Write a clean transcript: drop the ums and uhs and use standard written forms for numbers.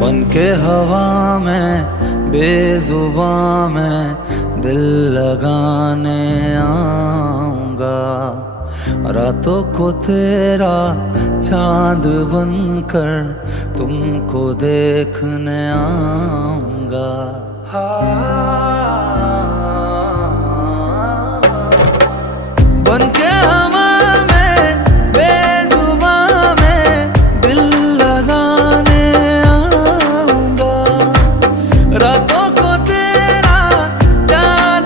बन के हवा में बेजुबां में दिल लगाने आऊंगा। रातों को तेरा चांद बनकर तुमको देखने आऊंगा।